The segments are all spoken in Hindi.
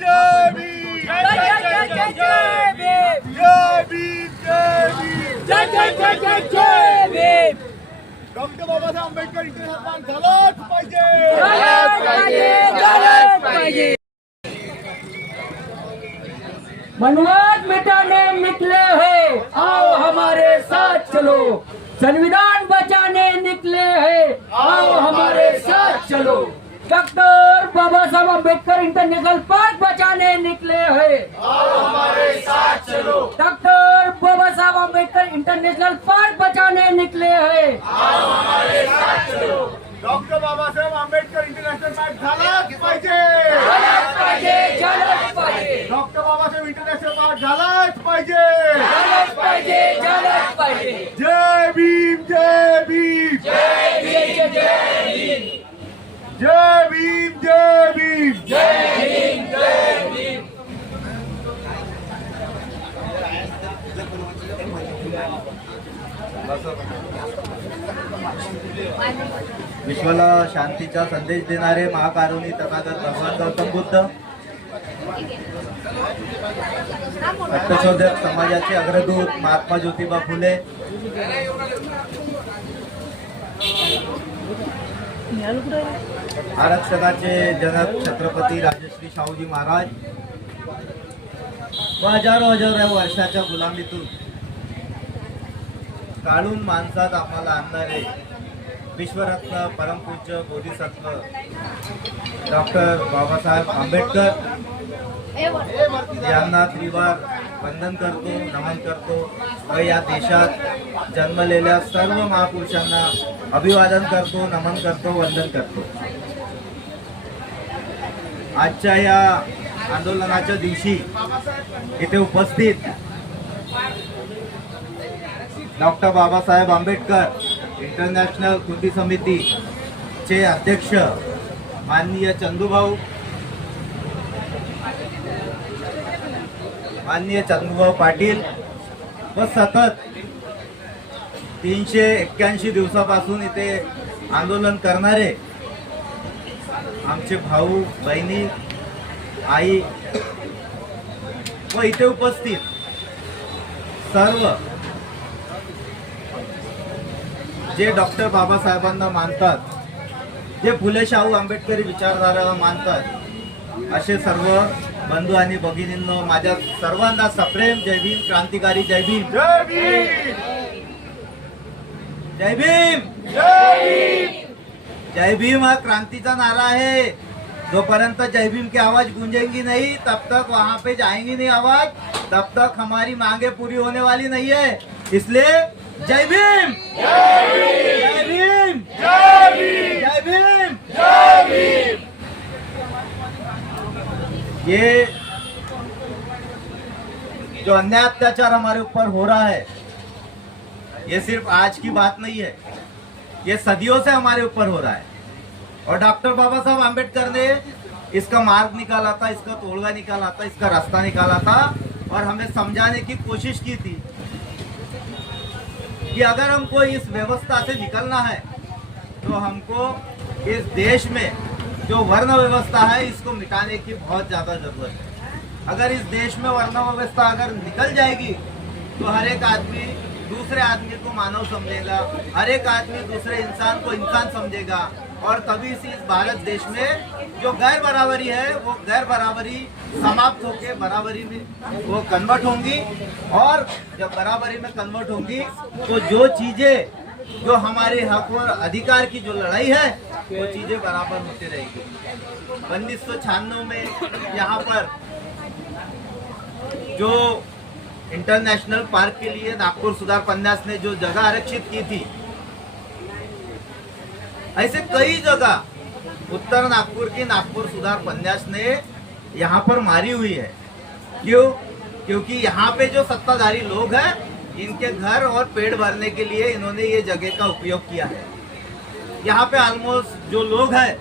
जय भीम, जय जय जय जय जय भीम, जय भीम, जय भीम. जय जय जय जय जय Bhim. Doctor Babasaheb Ambedkar international park झालाच पाहिजे. झालंच पाहिजे, झालंच पाहिजे. मनवाद मिटाने निकले हैं, आओ हमारे साथ चलो. संविधान बचाने निकले हैं, आओ हमारे साथ चलो. डॉक्टर बाबा साहब अम्बेडकर इंटरनेशनल पार्क बचाने निकले हैं, आओ हमारे साथ चलो. डॉक्टर बाबा साहब अम्बेडकर इंटरनेशनल पार्क बचाने निकले हैं. आओ हमारे साथ चलो. Doctor Babasaheb Ambedkar international park झालाच पाहिजे. झालंच पाहिजे, झालंच पाहिजे, डॉक्टर बाबासाहेब इंटरनॅशनल पार्क झालाच पाहिजे. झालंच पाहिजे, झालंच पाहिजे. जय भीम, जय भीम, जय जय जय जय भीम. जय भीम, जय भीम. जय भीम, जय भीम. विश्वाला शांतीचा संदेश देणारे महाकारुणी तथागत भगवान गौतम बुद्ध, सत्यशोधक समाजाचे अग्रदूत महात्मा ज्योतिबा फुले, आरक्षणाचे जनक छत्रपती राजश्री शाहूजी महाराज व हजारो वर्षाच्या गुलामीतून काढून माणसात आम्हाला आणणारे विश्वरत्न परमपूज्य बोधिसत्व डॉक्टर बाबासाहेब आंबेडकर यांना त्रिवार वंदन करतो, नमन करतो व या देशात जन्मलेल्या सर्व महापुरुषांना अभिवादन करतो, नमन करतो, वंदन करतो. आजच्या या आंदोलनाच्या दिवशी इथे उपस्थित डॉक्टर बाबासाहेब आंबेडकर इंटरनॅशनल कृती समितीचे अध्यक्ष माननीय चंदूभाऊ, माननीय चंदूभाऊ पाटील व सतत 381 दिवसापासून इथे आंदोलन करणारे आमचे भाऊ बहिणी, आई व इथे उपस्थित सर्व जे डॉक्टर बाबासाहेबांना मानतात, जे फुले शाहू आंबेडकरी विचारधारा मानतात, असे सर्व बंधू आणि भगिनींनो, माझ्या सर्वांना सप्रेम जय भीम. क्रांतिकारी जय भीम. जय भीम, जय भीम. जय भीम. जय भीम हा क्रांतीचा नारा है. जोपर्यंत जय भीम की आवाज गूंजेगी नहीं, तब तक वहाँ पे जाएंगी नहीं आवाज, तब तक हमारी मांगे पूरी होने वाली नहीं है. इसलिए जय भीम, जय भीम, जय भीम, जय भीम, जय भीम. जय भीम. ये जो अन्याय अत्याचार हमारे ऊपर हो रहा है, ये सिर्फ आज की बात नहीं है, ये सदियों से हमारे ऊपर हो रहा है. और डॉक्टर बाबा साहब आंबेडकर ने इसका मार्ग निकाला था, इसका तोड़गा निकाला था, इसका रास्ता निकाला था और हमें समझाने की कोशिश की थी कि अगर हमको इस व्यवस्था से निकलना है तो हमको इस देश में जो वर्ण व्यवस्था है इसको मिटाने की बहुत ज़्यादा ज़रूरत है. अगर इस देश में वर्ण व्यवस्था अगर निकल जाएगी तो हर एक आदमी दूसरे आदमी को मानव समझेगा, हर एक आदमी दूसरे इंसान को इंसान समझेगा और तभी से इस भारत देश में जो गैर बराबरी है वो गैर बराबरी समाप्त होकर बराबरी में वो कन्वर्ट होंगी. और जब बराबरी में कन्वर्ट होंगी तो जो चीज़ें जो हमारे हक और अधिकार की जो लड़ाई है वो चीज़ें बराबर होती रहेगी. 1996 में यहाँ पर जो इंटरनेशनल पार्क के लिए नागपुर सुधार पन्यास ने जो जगह आरक्षित की थी, ऐसे कई जगह उत्तर नागपुर की नागपुर सुधार पन्यास ने यहाँ पर मारी हुई है. क्यों? क्योंकि यहाँ पे जो सत्ताधारी लोग हैं इनके घर और पेड़ भरने के लिए इन्होंने ये जगह का उपयोग किया है. यहाँ पे ऑलमोस्ट जो लोग हैं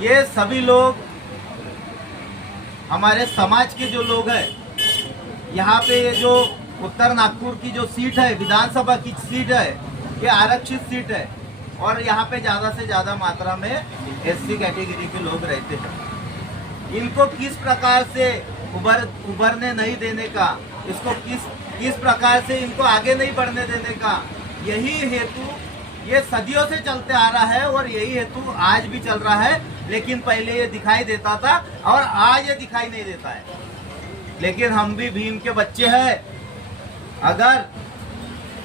ये सभी लोग हमारे समाज के जो लोग हैं. यहाँ पे ये जो उत्तर नागपुर की जो सीट है, विधानसभा की सीट है, ये आरक्षित सीट है और यहाँ पे ज़्यादा से ज़्यादा मात्रा में एससी कैटेगरी के लोग रहते हैं. इनको किस प्रकार से उभरने नहीं देने का, इसको किस प्रकार से इनको आगे नहीं बढ़ने देने का, यही हेतु ये सदियों से चलते आ रहा है और यही हेतु आज भी चल रहा है। लेकिन पहले ये दिखाई देता था और आज ये दिखाई नहीं देता है। लेकिन हम भी भीम के बच्चे हैं। अगर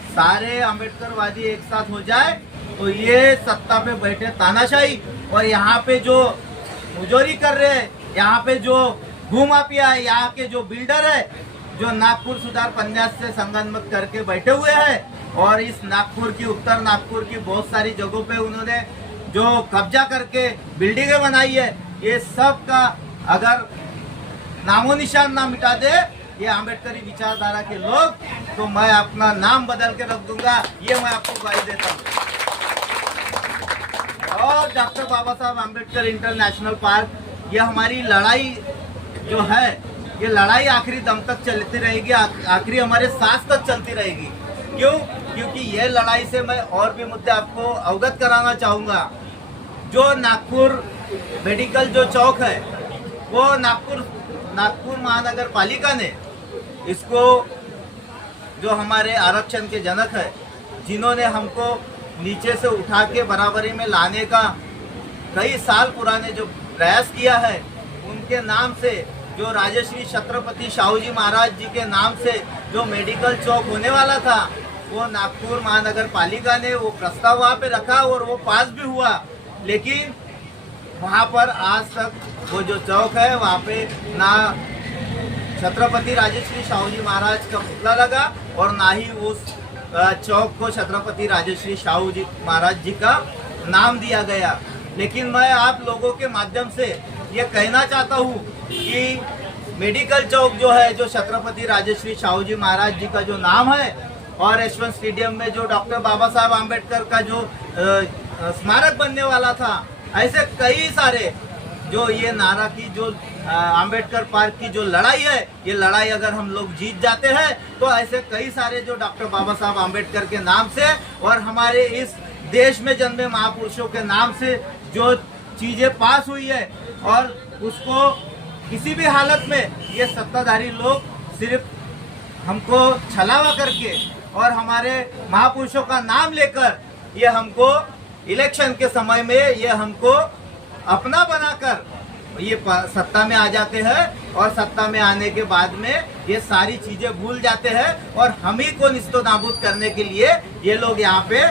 सारे अम्बेडकरवादी एक साथ हो जाए तो ये सत्ता पे बैठे तानाशाही और यहाँ पे जो मुजोरी कर रहे हैं, यहाँ पे जो भूमाफिया है, यहाँ के जो बिल्डर है, जो नागपुर सुधार पन्यास से संगनमत करके बैठे हुए हैं और इस नागपुर की, उत्तर नागपुर की बहुत सारी जगहों पे उन्होंने जो कब्जा करके बिल्डिंगें बनाई है, ये सब का अगर नामो निशान ना मिटा दे ये अम्बेडकरी विचारधारा के लोग, तो मैं अपना नाम बदल के रख दूंगा, ये मैं आपको ग्वाही देता हूँ। और डॉक्टर बाबा साहब अम्बेडकर इंटरनेशनल पार्क, ये हमारी लड़ाई जो है, ये लड़ाई आखिरी दम तक चलती रहेगी, आखिरी हमारे सांस तक चलती रहेगी। क्यों? क्योंकि ये लड़ाई से मैं और भी मुद्दे आपको अवगत कराना चाहूँगा। जो नागपुर मेडिकल जो चौक है, वो नागपुर महानगर पालिका ने इसको, जो हमारे आरक्षण के जनक है, जिन्होंने हमको नीचे से उठा के बराबरी में लाने का कई साल पुराने जो प्रयास किया है, उनके नाम से, जो राजश्री छत्रपति शाहू जी महाराज जी के नाम से जो मेडिकल चौक होने वाला था, वो नागपुर महानगर पालिका ने वो प्रस्ताव वहाँ पे रखा और वो पास भी हुआ। लेकिन वहाँ पर आज तक वो जो चौक है, वहाँ पे ना छत्रपति राजश्री शाहू जी महाराज का पुतला लगा और ना ही उस चौक को छत्रपति राजश्री शाहू जी महाराज जी का नाम दिया गया। लेकिन मैं आप लोगों के माध्यम से ये कहना चाहता हूँ कि मेडिकल चौक जो है, जो छत्रपति राजश्री शाहू जी महाराज जी का जो नाम है, और यशवंत स्टेडियम में जो डॉक्टर बाबा साहब आम्बेडकर का जो स्मारक बनने वाला था, ऐसे कई सारे जो ये नारा की जो आम्बेडकर पार्क की जो लड़ाई है, ये लड़ाई अगर हम लोग जीत जाते हैं तो ऐसे कई सारे जो डॉक्टर बाबा साहब आम्बेडकर के नाम से और हमारे इस देश में जन्मे महापुरुषों के नाम से जो चीजें पास हुई है, और उसको किसी भी हालत में ये सत्ताधारी लोग सिर्फ हमको छलावा करके और हमारे महापुरुषों का नाम लेकर ये हमको इलेक्शन के समय में ये हमको अपना बनाकर ये सत्ता में आ जाते हैं और सत्ता में आने के बाद में ये सारी चीजें भूल जाते हैं और हम ही को निस्तो नाबूद करने के लिए ये लोग यहाँ पे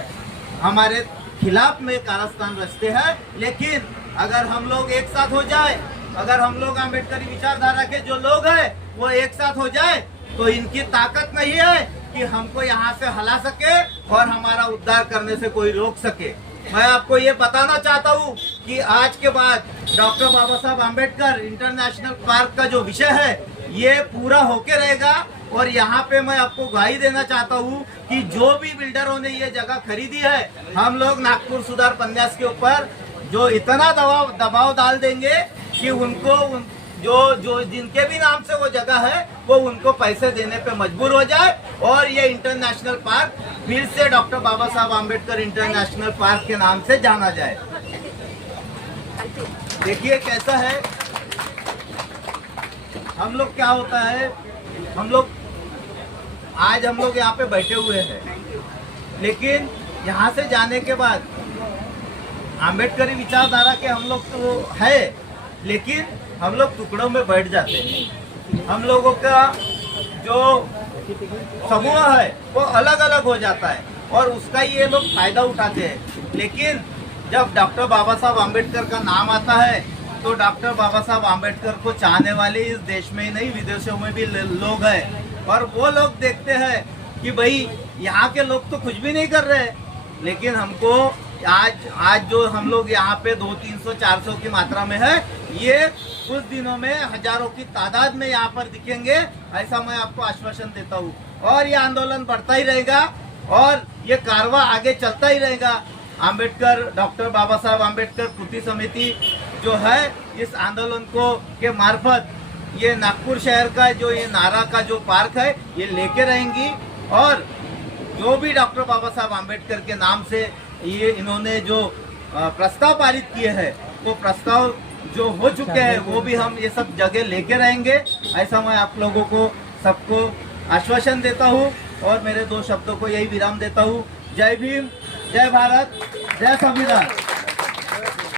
हमारे खिलाफ में कारस्तान रचते हैं। लेकिन अगर हम लोग एक साथ हो जाए, अगर हम लोग अम्बेडकरी विचारधारा के जो लोग हैं वो एक साथ हो जाए, तो इनकी ताकत नहीं है कि हमको यहाँ से हला सके और हमारा उद्धार करने से कोई रोक सके। मैं आपको ये बताना चाहता हूँ कि आज के बाद डॉक्टर बाबा साहब आम्बेडकर इंटरनेशनल पार्क का जो विषय है ये पूरा होके रहेगा। और यहाँ पे मैं आपको ग्वाही देना चाहता हूँ कि जो भी बिल्डरों ने ये जगह खरीदी है, हम लोग नागपुर सुधार पन्यास के ऊपर जो इतना दबाव डाल देंगे कि उनको जो जिनके भी नाम से वो जगह है वो उनको पैसे देने पे मजबूर हो जाए और ये इंटरनेशनल पार्क फिर से डॉक्टर बाबा साहब आम्बेडकर इंटरनेशनल पार्क के नाम से जाना जाए। देखिए कैसा है, हम लोग क्या होता है, हम लोग आज हम लोग यहाँ पे बैठे हुए हैं, लेकिन यहाँ से जाने के बाद आम्बेडकरी विचारधारा के हम लोग तो है, लेकिन हम लोग टुकड़ों में बैठ जाते हैं। हम लोगों का जो समूह है वो अलग अलग हो जाता है और उसका ये लोग फायदा उठाते हैं। लेकिन जब डॉक्टर बाबा साहब आम्बेडकर का नाम आता है तो डॉक्टर बाबा साहब आम्बेडकर को चाहने वाले इस देश में ही नहीं विदेशों में भी लोग हैं और वो लोग देखते हैं कि भाई यहाँ के लोग तो कुछ भी नहीं कर रहे, लेकिन हमको आज जो हम लोग यहाँ पे 200-300-400 की मात्रा में है, ये कुछ दिनों में हजारों की तादाद में यहाँ पर दिखेंगे, ऐसा मैं आपको आश्वासन देता हूँ। और ये आंदोलन बढ़ता ही रहेगा और ये कारवां आगे चलता ही रहेगा। आम्बेडकर, डॉक्टर बाबा साहब आम्बेडकर कृति समिति जो है इस आंदोलन को के मार्फत ये नागपुर शहर का जो ये नारा का जो पार्क है ये लेके रहेंगी और जो भी डॉक्टर बाबा साहब आम्बेडकर के नाम से ये इन्होंने जो प्रस्ताव पारित किए हैं वो प्रस्ताव जो हो चुके हैं वो भी हम ये सब जगह लेके रहेंगे, ऐसा मैं आप लोगों को सबको आश्वासन देता हूँ और मेरे 2 शब्दों को यही विराम देता हूँ। जय भीम, जय भारत, जय संविधान।